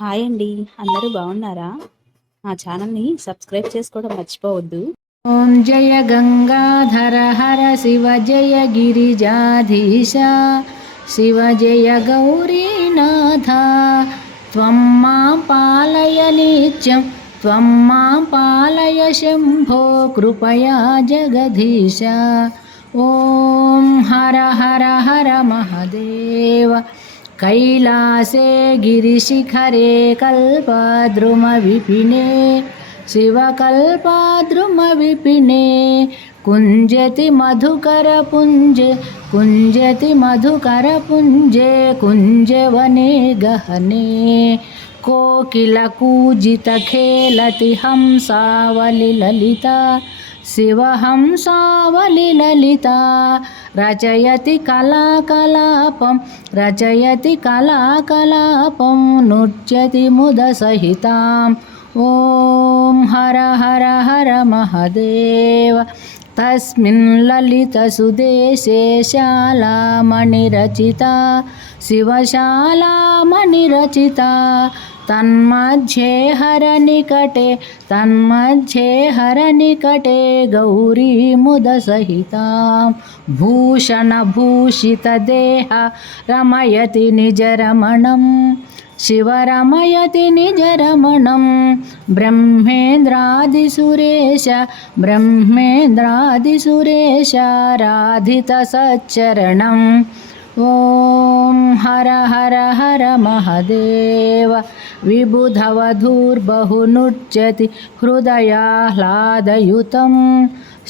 Hi అండి. అందరూ బాగున్నారా? మా ఛానల్‌ని సబ్స్క్రైబ్ చేసుకోవడం మర్చిపోవద్దు. ఓం జయ గంగాధర హర శివ జయ గిరిజాధీశ శివ జయ గౌరీనాథ త్వం మాం పాలయ నిత్యం త్వం మాం పాలయ శంభో కృపయా జగదీశ. ఓం హర హర హర మహదేవ. कैलासे गिरिशिखरे कल्पद्रुमविपिने शिवकल्पद्रुमविपिने कुञ्जति मधुकरपुञ्जे कुञ्जति मधुकरपुञ्जे कुञ्जवने गहने कोकिलकूजितखेलति हंसावलिललिता शिवहंसावलिललिता रचयति कलाकलापं रचयति कलाकलापं नृत्यति मुदसहिताम्. ॐ हर हर हर महदेव. तस्मिन् ललितसुदेशे शालामणिरचिता शिवशालामणिरचिता तन्मध्ये हरनिकटे गौरी मुदसहितां भूषणभूषितदेह रमयति निजरमणं शिवरमयति निजरमणं ब्रह्मेन्द्रादिसुरेश राधितसच्चरणम्. ॐ हर हर हर महदेव. विबुधवधूर्बहुनृत्यति हृदयाह्लादयुतं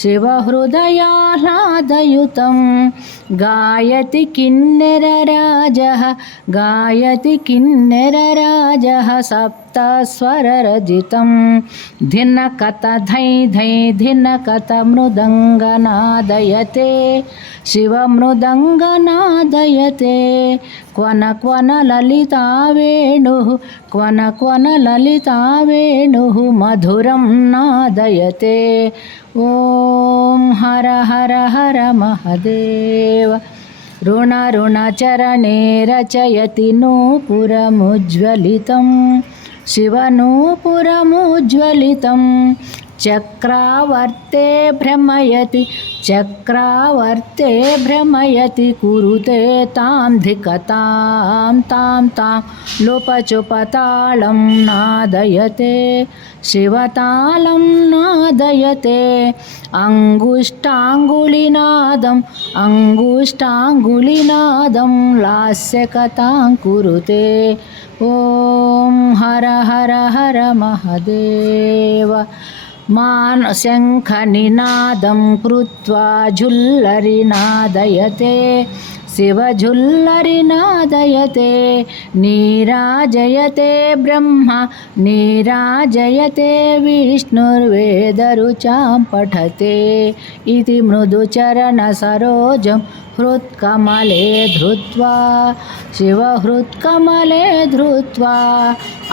शिवहृदयाह्लादयुतं गायति किन्नरराजः सप्तस्वररजितं धिनकत धै धै धिनकत मृदङ्गनादयते शिवमृदङ्गनादयते क्वन क्वन ललिता वेणुः मधुरं नादयते. ॐ हर हर हर महदेव. ऋणचरणे रचयति नूपुरमुज्ज्वलितं शिवनूपुरमुज्ज्वलितं चक्रावर्ते भ्रमयति कुरुते तां धिकतां तां लोपचुपतालं नादयते शिवतालं नादयते अङ्गुष्ठाङ्गुलिनादं लास्यकथां कुरुते. ॐ हर हर हर महदेव. शङ्खनिनादं कृत्वा झुल्लरिनादयते शिवझुल्लरिनादयते नीराजयते ब्रह्मा नीराजयते विष्णुर्वेदरुचां पठते इति मृदुचरणसरोजं हृत्कमले धृत्वा शिवहृत्कमले धृत्वा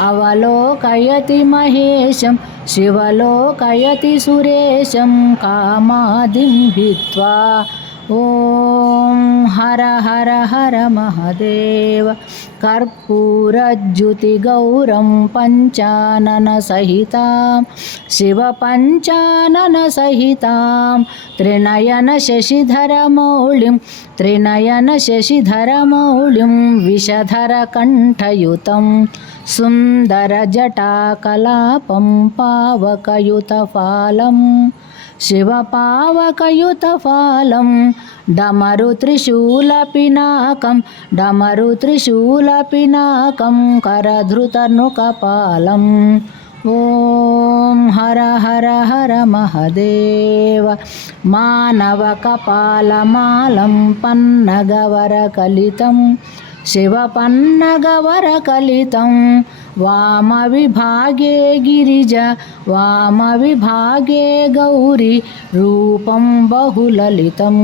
अवलोकयति महेशं शिवलोकयति सुरेशं कामादिं भित्वा. ॐ हर हर हर महदेव. कर्पूरज्युतिगौरं पञ्चाननसहितां शिवपञ्चाननसहितां त्रिनयनशशिधरमौलिं विषधरकण्ठयुतं सुन्दरजटाकलापं पावकयुतफालं शिवपावकयुतफालं डमरुत्रिशूलपिनाकं करधृतनुकपालम्. ॐ हर हर हर महदेव. मानवकपालमालं पन्नगवरकलितं शिवपन्नगवरकलितं वामविभागे गिरिजा वामविभागे गौरी रूपं बहुललितं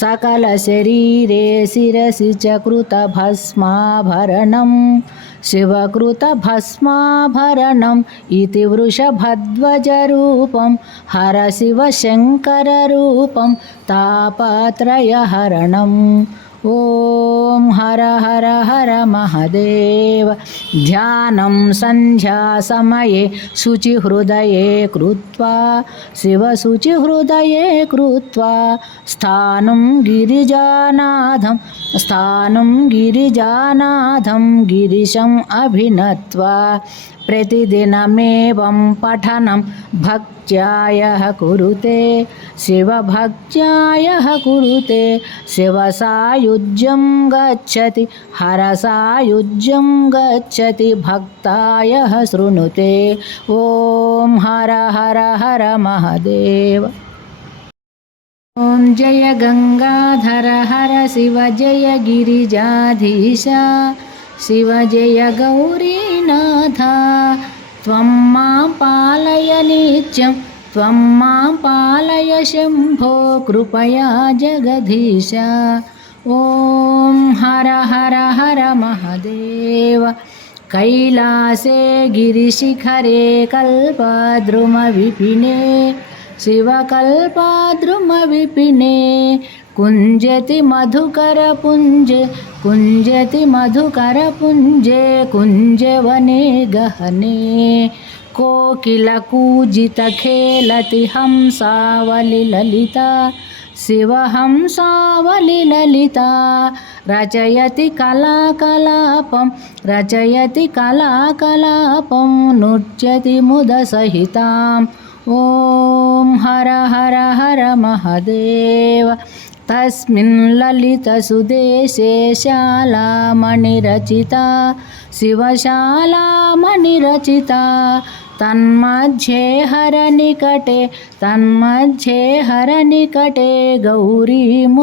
सकलशरीरे शिरसि च कृतभस्माभरणं शिवकृतभस्माभरणम् इति वृषभध्वजरूपं हरशिवशङ्कररूपं तापत्रयहरणम्. ॐ हर हर हर महादेव। ध्यानं सन्ध्यासमये शुचिहृदये कृत्वा शिवशुचिहृदये कृत्वा स्थानं गिरिजानाथं गिरिशम् अभिनत्वा प्रतिदिनमेवं पठनं भक्त्यायः कुरुते शिवभक्त्यायः कुरुते शिवसायुज्यं गच्छति हरसायुज्यं गच्छति भक्तायः शृणुते। ॐ हर हर हर महादेव। ॐ जय गंगाधर हर शिव जय गिरिजाधीश शिव जय गौरीनाथ। त्वं मां पालय नित्यं त्वं मां पालय शम्भो कृपया जगदीश। ॐ हर हर हर महादेव। कैलासे गिरिशिखरे कल्पद्रुमविपिने शिवकल्पद्रुमविपिने कुञ्जति मधुकरपुञ्जे कुञ्जवने गहने कोकिलकूजितखेलति हंसावलिललिता शिवहंसावलिललिता रचयति कलाकलापं नृत्यति मुदसहिताम्। ॐ हर हर हर महादेव। तस्मिन् ललितसुदेशे शालामणिरचिता शिवशालामणिरचिता तन्मध्ये हरनिकटे गौरीमुदसहितां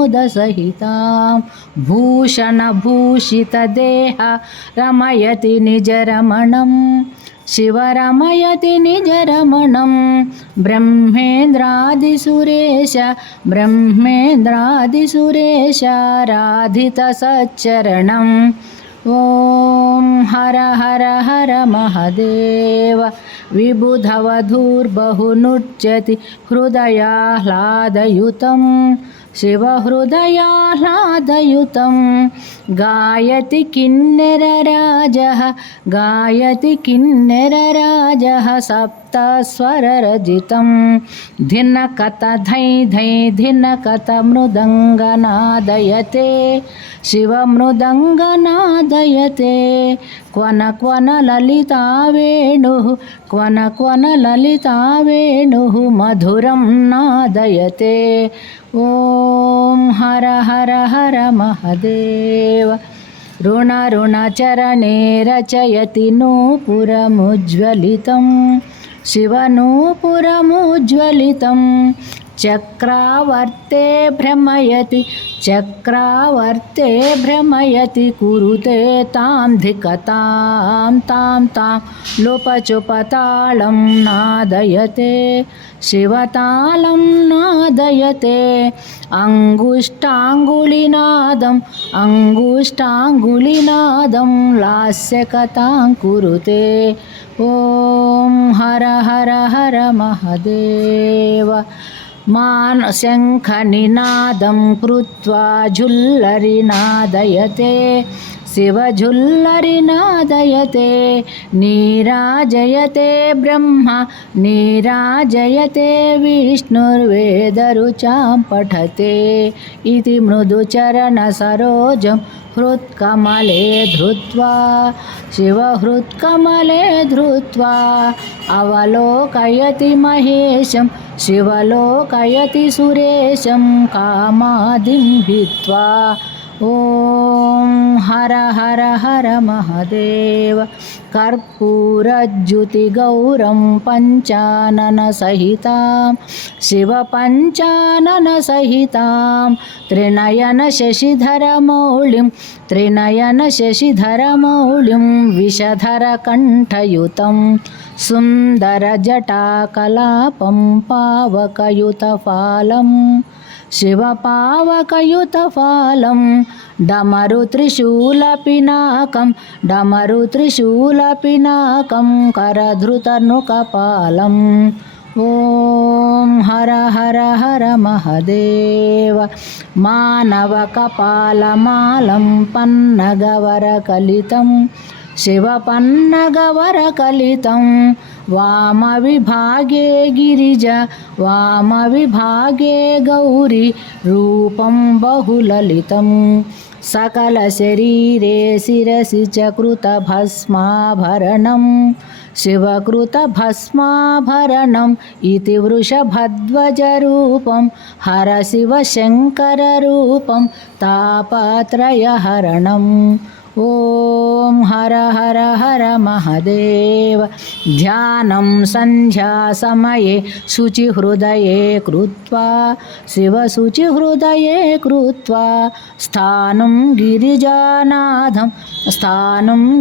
भूषणभूषितदेहा रमयति निजरमणं शिवरमयति निजरमणं ब्रह्मेन्द्रादिसुरेश राधितसच्चरणम्। ॐ हर हर हर महादेव। विबुधवधूर्बहुनृत्यति हृदयाह्लादयुतं शिवहृदयाह्लादयुतं गायति किन्नरराजः सप्तस्वररजितं धिनकत धै धै धिनकत मृदङ्गनादयते शिवमृदङ्गनादयते क्वन क्वन ललिता वेणुः मधुरं नादयते। ॐ हर हर हर महादेव। ऋणचरणे रचयति नूपुरमुज्ज्वलितं शिवनूपुरमुज्ज्वलितं चक्रावर्ते भ्रमयति कुरुते तां धिकतां तां लोपचुपतालं नादयते शिवतालं नादयते अङ्गुष्ठाङ्गुलिनादं लास्यकथां कुरुते। ॐ हर हर हर महादेव। शङ्खनिनादं कृत्वा झुल्लरिनादयते शिवझुल्लरिनादयते नीराजयते ब्रह्मा नीराजयते विष्णुर्वेदरुचां पठते इति मृदुचरणसरोजं हृत्कमले धृत्वा शिवहृत्कमले धृत्वा अवलोकयति महेशं शिवलोकयति सुरेशं कामादिं हित्वा। ॐ हर हर हर महादेव। कर्पूरज्युतिगौरं पञ्चाननसहितां शिवपञ्चाननसहितां त्रिनयनशशिधरमौलिं विषधरकण्ठयुतं सुन्दरजटाकलापं पावकयुतफालं शिवपावकयुतफालं डमरुत्रिशूलपिनाकं करधृतनुकपालं ॐ हर हर हर महदेव मानवकपालमालं पन्नगवरकलितं शिवपन्नगवरकलितं वामविभागे गिरिजा वामविभागे गौरी रूपं बहुललितं सकलशरीरे शिरसि च कृतभस्माभरणं शिवकृतभस्माभरणम् इति वृषभध्वजरूपं हरशिवशङ्कररूपं तापत्रयहरणम् ॐ हर हर हर महदेव ध्यानं सन्ध्यासमये शुचिहृदये कृत्वा शिवशुचिहृदये कृत्वा स्थानं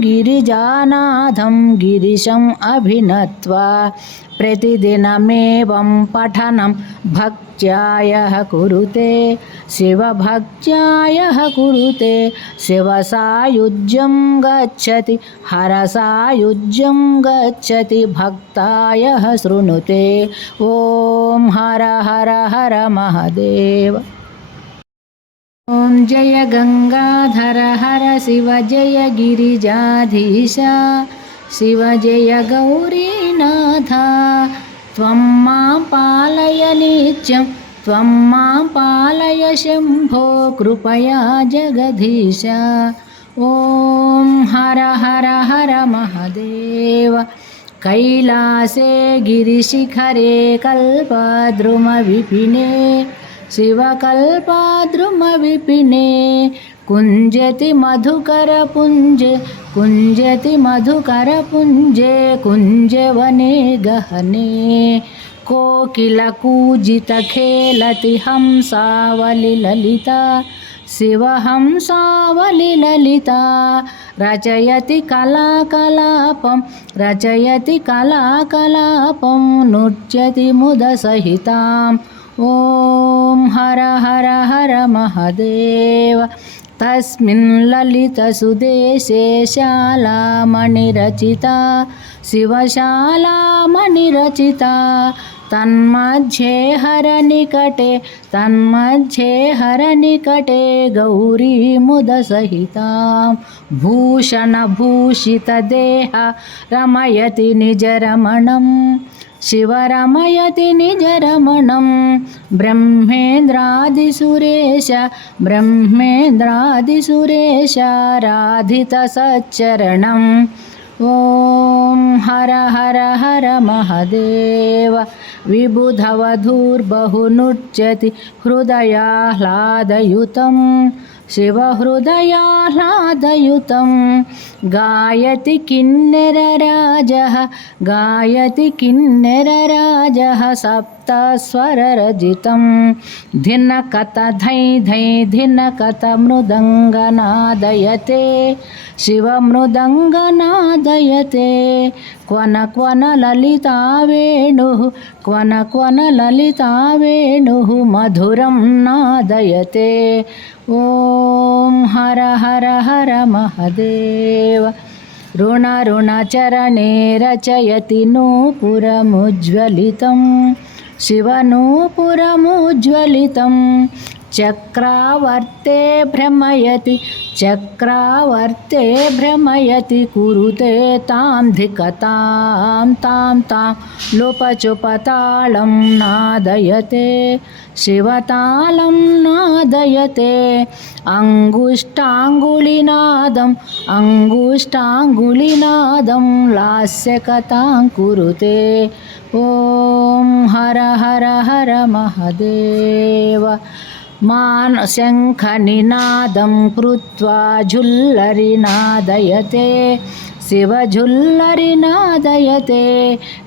गिरिजानाथं गिरिशम् अभिनत्वा प्रतिदिनमेवं पठनं भक्त्यायः कुरुते शिवभक्त्यायः कुरुते शिवसायुज्यं गच्छति हरसायुज्यं गच्छति भक्तायः शृणुते ॐ हर हर हर महदेव ॐ जय गंगाधर हर शिव जय गिरिजाधीश शिव जय गौरीनाथ त्वं मां पालय नित्यं त्वं मां पालय शम्भो कृपया जगदीश ॐ हर हर हर महदेव कैलासे गिरिशिखरे कल्पद्रुमविपिने शिवकल्पद्रुमविपिने कुञ्जति मधुकरपुञ्जे कुञ्जवने गहने कोकिलकूजितखेलति हंसावलिललिता शिवहंसावलिललिता रचयति कलाकलापं नृत्यति मुदसहिताम् ॐ हर हर हर महदेव तस्मिन् ललितसुदेशे शालामणिरचिता शिवशालामणिरचिता तन्मध्ये हरनिकटे गौरी मुदसहितां भूषणभूषितदेहा रमयति निजरमणं शिवरमयति निजरमणं ब्रह्मेन्द्रादिसुरेश राधितसच्चरणम् ॐ हर हर हर महदेव विबुधवधूर्बहुनृत्यति हृदयाह्लादयुतं शिवहृदयाह्लादयुतं गायति किन्नरराजः सप्तस्वररजितं धिनकत धै धै धिनकत मृदङ्गनादयते शिवमृदङ्गनादयते क्वन ललिता वेणुः मधुरं नादयते ॐ हर हर हर महदेव ऋणचरणे रचयति नूपुरमुज्ज्वलितं शिवनूपुरमुज्ज्वलितं चक्रावर्ते भ्रमयति कुरुते तां धिकतां तां लोपचुपतालं नादयते शिवतालं नादयते अङ्गुष्टाङ्गुलिनादं लास्यकथां कुरुते ॐ हर हर हर महदेव शङ्खनिनादं कृत्वा झुल्लरिनादयते शिवझुल्लरिनादयते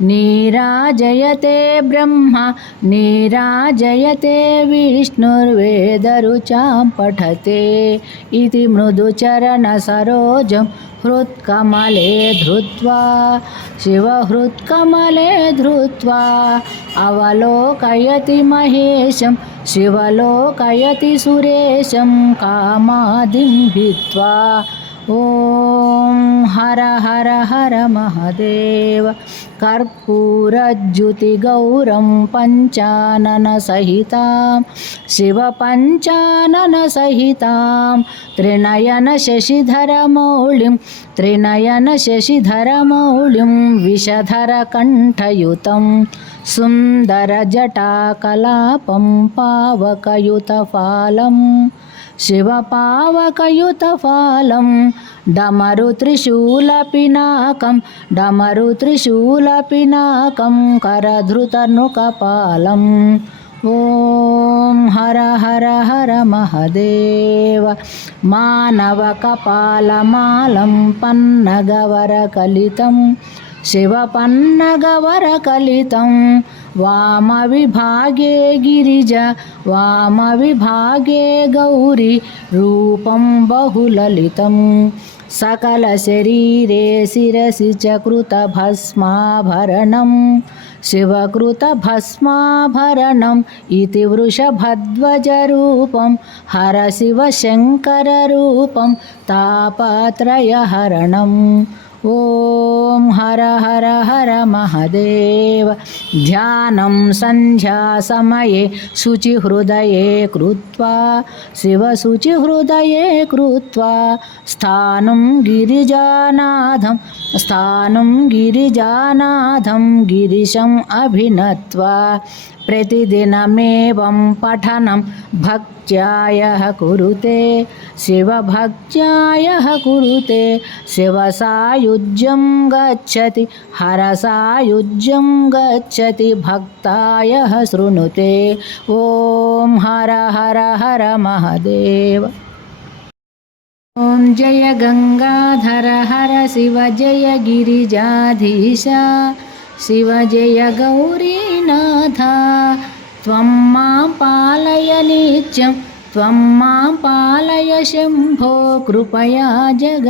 नीराजयते ब्रह्मा नीराजयते विष्णुर्वेदरुचां पठते इति मृदुचरणसरोजं हृत्कमले धृत्वा शिवहृत्कमले धृत्वा अवलोकयति महेशं शिवलोकयति सुरेशं कामादिं भित्त्वा ॐ हर हर हर महादेव कर्पूरज्युतिगौरं पञ्चाननसहितां शिवपञ्चाननसहितां त्रिनयनशशिधरमौलिं विषधरकण्ठयुतं सुन्दरजटाकलापं पावकयुतफालं शिवपावकयुतफालं डमरुत्रिशूलपिनाकं करधृतनुकपालम् ॐ हर हर हर महादेव मानवकपालमालं पन्नगवरकलितं शिवपन्नगवरकलितं वामविभागे गिरिजा वामविभागे गौरी रूपं बहुललितं सकलशरीरे शिरसि च कृतभस्माभरणं शिवकृतभस्माभरणम् इति वृषभध्वजरूपं हर शिवशङ्कररूपं तापत्रयहरणम् ॐ हर हर हर महादेव ध्यानं सन्ध्यासमये शुचिहृदये कृत्वा शिवशुचिहृदये कृत्वा स्थानं गिरिजानाथं गिरिशम् अभिनत्वा प्रतिदिनमेवं पठनं भक्त्यायः कुरुते शिवभक्त्यायः कुरुते शिवसायुज्यं गच्छति हरसायुज्यं गच्छति भक्तायः शृणुते ॐ हर हर हर महादेव ॐ जय गंगाधर हर शिव जय गिरिजाधीश शिव जय गौरीनाथ त्वं मां पालय नित्यं त्वं मां पालय शम्भो कृपया जग